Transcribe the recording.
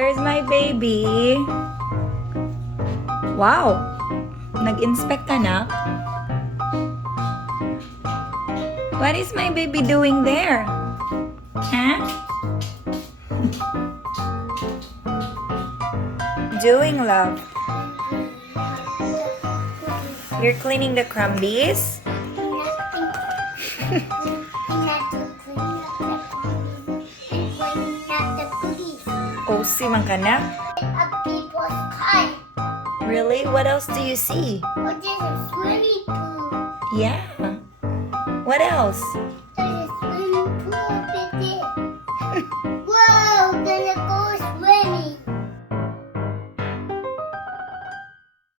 Where's my baby? Wow! Nag-inspect ka na? What is my baby doing there? Huh? Doing, love? You're cleaning the crumbies? OC man ka na? A people's car. Really? What else do you see? Oh, there's a swimming pool. Yeah. What else?